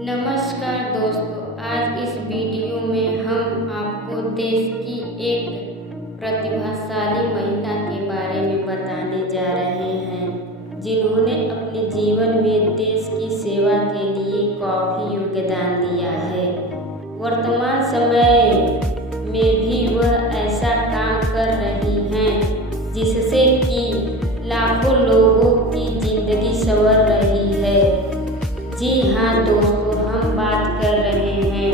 नमस्कार दोस्तों, आज इस वीडियो में हम आपको देश की एक प्रतिभाशाली महिला के बारे में बताने जा रहे हैं, जिन्होंने अपने जीवन में देश की सेवा के लिए काफ़ी योगदान दिया है। वर्तमान समय में भी वह ऐसा काम कर रही हैं जिससे कि लाखों लोगों की ज़िंदगी संवर रही है। जी हाँ दोस्तों, हम बात कर रहे हैं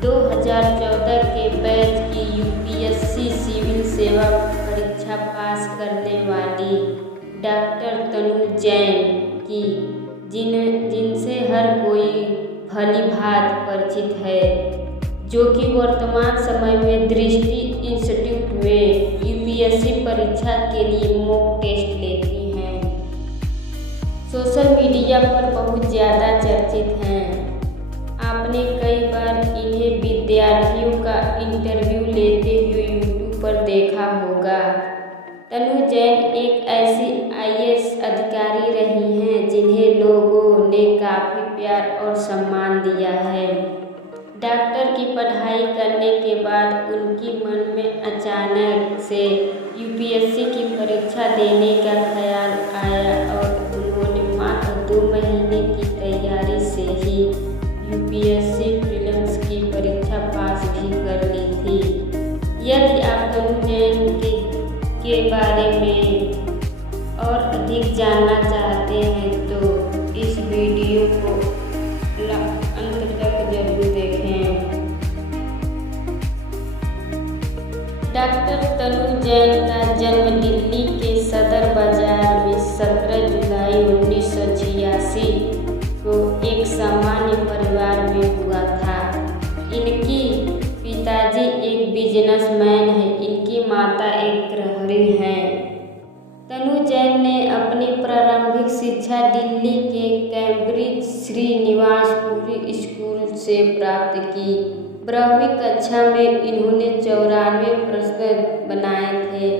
2014 के बैच की यूपीएससी सिविल सेवा परीक्षा पास करने वाली डॉक्टर तनु जैन की, जिनसे हर कोई भली भांति परिचित है, जो कि वर्तमान समय में दृष्टि इंस्टीट्यूट में यूपीएससी परीक्षा के लिए मॉक टेस्ट लेती हैं। सोशल मीडिया पर बहुत ज़्यादा चर्चित हैं। आपने कई बार इन्हें विद्यार्थियों का इंटरव्यू लेते हुए यूट्यूब पर देखा होगा। तनु जैन एक ऐसी आईएएस अधिकारी रही हैं जिन्हें लोगों ने काफ़ी प्यार और सम्मान दिया है। डॉक्टर की पढ़ाई करने के बाद उनकी मन में अचानक से यूपीएससी की परीक्षा देने का ख्याल आया और उन्होंने मात्र 2 महीने की तैयारी से ही यूपीएससी प्रीलिम्स की परीक्षा पास भी कर ली थी। यदि आप तनु जैन के बारे में और अधिक जानना चाहते हैं तो इस वीडियो को अंत तक जरूर देखें। डॉक्टर तनु जैन का जन्म दिल्ली के सदर बाजार में 17 जुलाई 1986 को एक सामान्य परिवार में हुआ था। इनकी पिताजी एक बिजनेसमैन हैं, इनकी माता एक गृहिणी हैं। तनु जैन ने अपनी प्रारंभिक शिक्षा दिल्ली के कैम्ब्रिज श्रीनिवासपुरी स्कूल से प्राप्त की। 12वीं कक्षा में इन्होंने 94 प्रश्न बनाए थे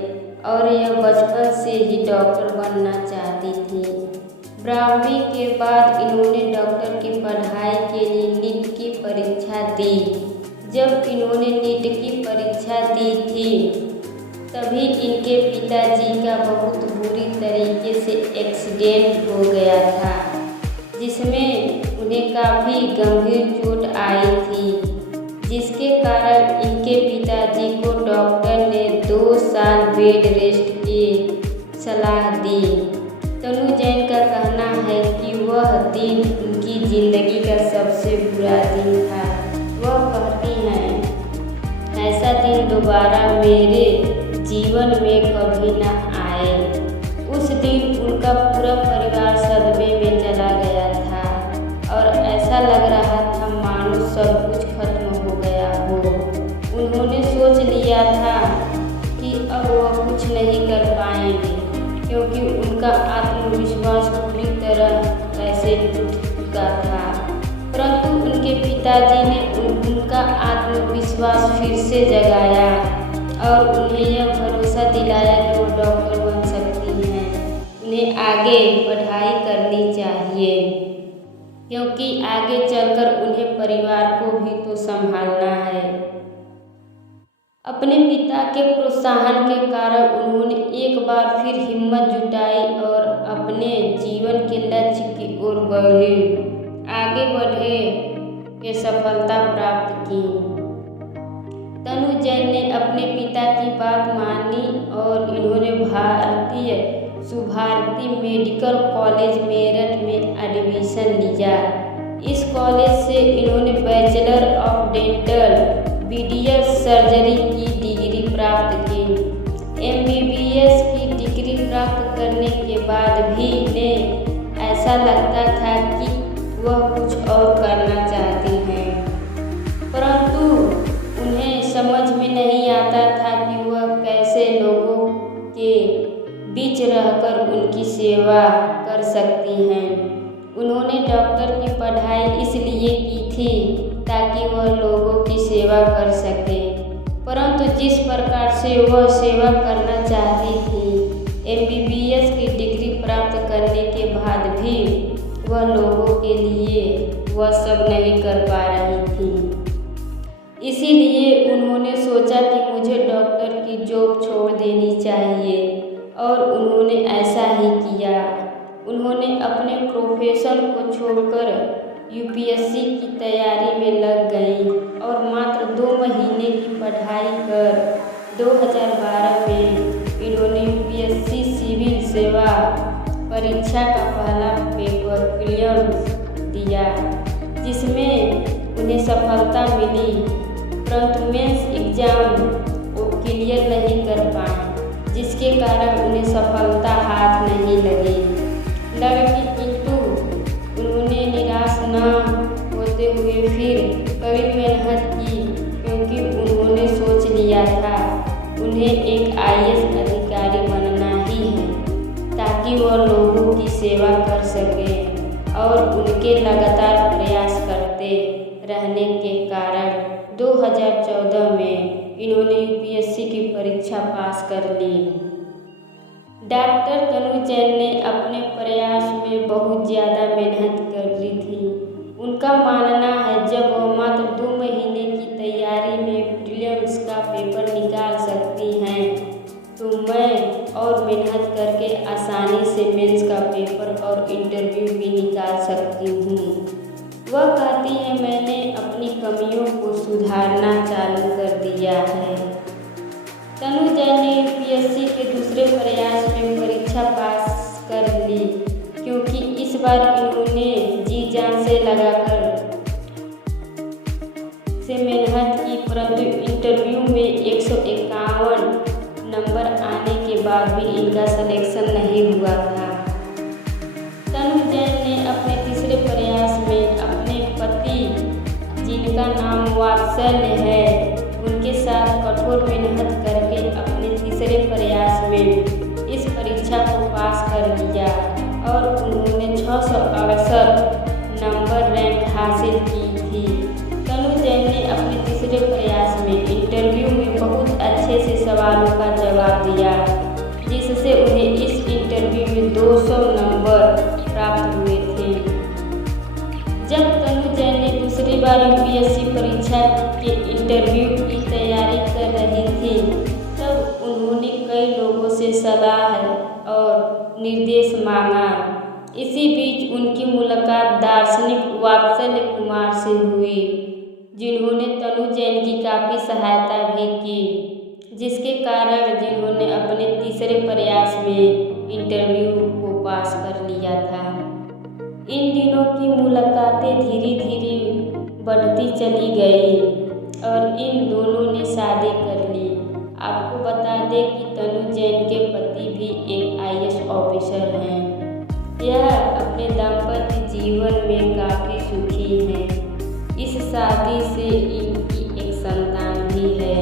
और यह बचपन से ही डॉक्टर बनना चाहती थी। 12वीं के बाद इन्होंने डॉक्टर की पढ़ाई के लिए नीट की परीक्षा दी। जब इन्होंने नीट की परीक्षा दी थी तभी इनके पिताजी का बहुत बुरी तरीके से एक्सीडेंट हो गया था, जिसमें उन्हें काफ़ी गंभीर चोट आई थी, जिसके कारण इनके पिताजी को डॉक्टर ने 2 साल बेड रेस्ट की सलाह दी। तनु जैन का कहना है कि वह दिन उनकी ज़िंदगी का सबसे बुरा दिन था। वह कहती हैं, ऐसा दिन दोबारा मेरे जीवन में कभी न आए। उस दिन उनका पूरा परिवार सदमे में चला गया था और ऐसा लग रहा था मानो सब कुछ खत्म हो गया हो। उन्होंने सोच लिया था कि अब वह कुछ नहीं कर पाएंगे, क्योंकि उनका आत्मविश्वास पूरी तरह ऐसे टूट चुका था। परंतु उनके पिताजी ने उनका आत्मविश्वास फिर से जगाया और उन्हें यह भरोसा दिलाया कि वो डॉक्टर बन सकती हैं। उन्हें आगे पढ़ाई करनी चाहिए, क्योंकि आगे चलकर उन्हें परिवार को भी तो संभालना है। अपने पिता के प्रोत्साहन के कारण उन्होंने एक बार फिर हिम्मत जुटाई और अपने जीवन के लक्ष्य की ओर आगे बढ़े के सफलता प्राप्त की। तनु जैन ने अपने पिता की बात मानी और इन्होंने भारतीय सुभारती मेडिकल कॉलेज मेरठ में एडमिशन लिया। इस कॉलेज से इन्होंने bachelor of dental BDS surgery की डिग्री प्राप्त की। एमबीबीएस की डिग्री प्राप्त करने के बाद भी इन्हें ऐसा लगता था कि वह कुछ और करना चाहती हैं, परंतु उन्हें समझ में नहीं आता था कि वह कैसे लोगों के बीच रहकर उनकी सेवा कर सकती हैं। उन्होंने डॉक्टर की पढ़ाई इसलिए की थी ताकि वह लोगों की सेवा कर सके, परंतु जिस प्रकार से वह सेवा करना चाहती थी, एमबीबीएस की डिग्री प्राप्त करने के बाद भी वह लोगों के लिए वह सब नहीं कर पा रही थी। इसीलिए उन्होंने सोचा कि मुझे डॉक्टर की जॉब छोड़ देनी चाहिए और उन्होंने ऐसा ही किया। उन्होंने अपने प्रोफेशन को छोड़कर यूपीएससी की तैयारी में लग गई और मात्र 2 महीने की पढ़ाई कर 2012 में इन्होंने यूपीएससी सिविल सेवा परीक्षा का पहला पेपर क्लियर दिया, जिसमें उन्हें सफलता मिली, परंतु मेंस एग्जाम वो क्लियर नहीं कर पाए, जिसके कारण उन्हें सफलता हाथ नहीं लगी। किंतु उन्होंने निराश न होते हुए फिर कड़ी मेहनत की, क्योंकि उन्होंने सोच लिया था उन्हें एक आईएएस अधिकारी बनना ही है, ताकि वह लोगों की सेवा कर सके। और उनके लगातार प्रयास करते रहने के कारण 2014 में इन्होंने यूपीएससी की परीक्षा पास कर ली। डॉक्टर तनु जैन ने अपने प्रयास में बहुत ज़्यादा मेहनत कर ली थी। उनका मानना है जब वह मात्र 2 महीने की तैयारी में प्रीलिम्स का पेपर निकाल सकती हैं, तो मैं और मेहनत करके आसानी से मेंस का पेपर और इंटरव्यू भी निकाल सकती हूँ। वह कहती है मैंने अपनी कमियों को सुधारना चालू कर दिया है। तनु जैन ने यूपीएससी के दूसरे प्रयास में परीक्षा पास कर ली, क्योंकि इस बार इन्होंने जी जान से लगाकर मेहनत की, परंतु इंटरव्यू में 151 नंबर आने के बाद भी इनका सिलेक्शन नहीं हुआ था। तनु जैन ने अपने तीसरे प्रयास में अपने पति, जिनका नाम वात्सल्य है, उनके साथ कठोर मेहनत करके अपने तीसरे प्रयास में इस परीक्षा को पास कर लिया और उन्होंने 668 नंबर रैंक हासिल की थी। तनु जैन ने अपने तीसरे प्रयास में इंटरव्यू में बहुत अच्छे से सवालों का जवाब दिया, जिससे उन्हें इस इंटरव्यू में 200 नंबर प्राप्त हुए थे। जब तनु जैन ने दूसरी बार यूपीएससी परीक्षा के इंटरव्यू की तैयारी कर रही थी, तब उन्होंने कई लोगों से सलाह और निर्देश मांगा। इसी बीच उनकी मुलाकात दार्शनिक वात्सल्य कुमार से हुई, जिन्होंने तनु जैन की काफ़ी सहायता भी की, जिसके कारण जिन्होंने अपने तीसरे प्रयास में इंटरव्यू को पास कर लिया था। इन दिनों की मुलाकातें धीरे धीरे बढ़ती चली गई और इन दोनों ने शादी कर ली। आपको बता दें कि तनु जैन के पति भी एक आईएएस ऑफिसर हैं। यह अपने दाम्पत्य जीवन में काफ़ी सुखी हैं। इस शादी से इनकी एक संतान भी है।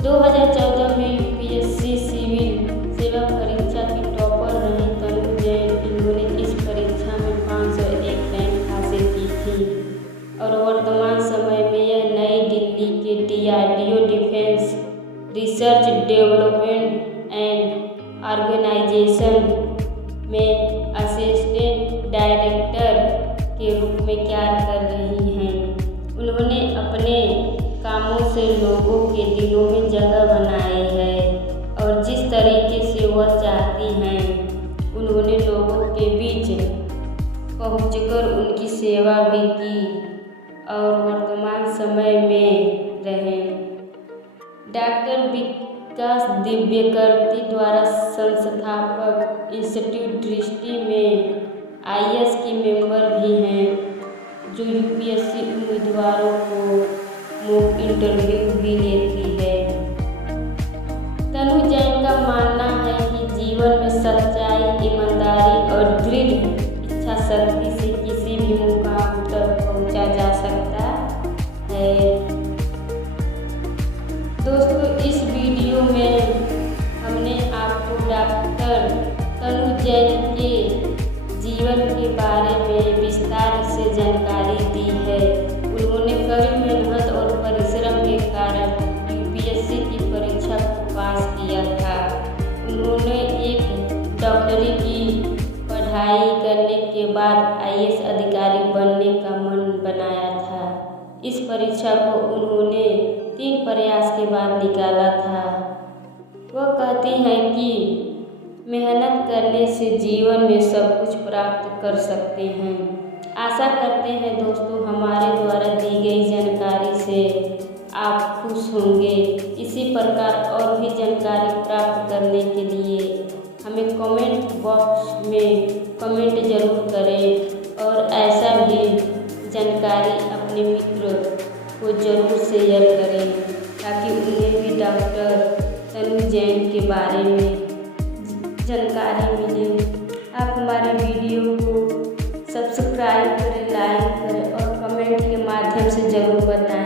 2014 में यूपीएससी सिविल सेवा परीक्षा की टॉपर रही तनु जैन, इन्होंने इस परीक्षा में 501 रैंक हासिल की थी और वर्तमान समय में यह नई दिल्ली के DRDO defence research development and organisation में असिस्टेंट डायरेक्टर के रूप में कार्य कर रही हैं। उन्होंने अपने कामों से लोगों के दिलों में जगह बनाई है और जिस तरीके से वह चाहती हैं, उन्होंने लोगों के बीच पहुंचकर उनकी सेवा भी की और वर्तमान समय में रहे। डॉक्टर विकास दिव्यकीर्ति द्वारा संस्थापक इंस्टीट्यूट दृष्टि में आईएएस की मेंबर भी हैं, जो यूपीएससी उम्मीदवारों को मॉक इंटरव्यू भी लेती है। तनु जैन का मानना है कि जीवन में सच्चाई, ईमानदारी और दृढ़ इच्छा शक्ति से किसी भी मुकाम तक पहुंचा जा सकता है। दोस्तों, इस वीडियो में हमने आपको डॉक्टर तनु जैन के जीवन के बारे में विस्तार से जानकारी दी है। उन्होंने कड़ी मेहनत और परिश्रम के कारण यूपीएससी की परीक्षा को पास किया था। उन्होंने एक डॉक्टरी की पढ़ाई करने के बाद आईएएस अधिकारी बनना बनने का मन बनाया था। इस परीक्षा को उन्होंने 3 प्रयास के बाद निकाला था। वह कहती हैं कि मेहनत करने से जीवन में सब कुछ प्राप्त कर सकते हैं। आशा करते हैं दोस्तों हमारे द्वारा दी गई जानकारी से आप खुश होंगे। इसी प्रकार और भी जानकारी प्राप्त करने के लिए हमें कमेंट बॉक्स में कमेंट ज़रूर करें और ऐसा भी जानकारी अपने मित्र को ज़रूर शेयर करें ताकि उन्हें भी डॉक्टर तनु जैन के बारे में जानकारी मिले। आप हमारे वीडियो को सब्सक्राइब करें, लाइक करें और कमेंट के माध्यम से ज़रूर बताएं।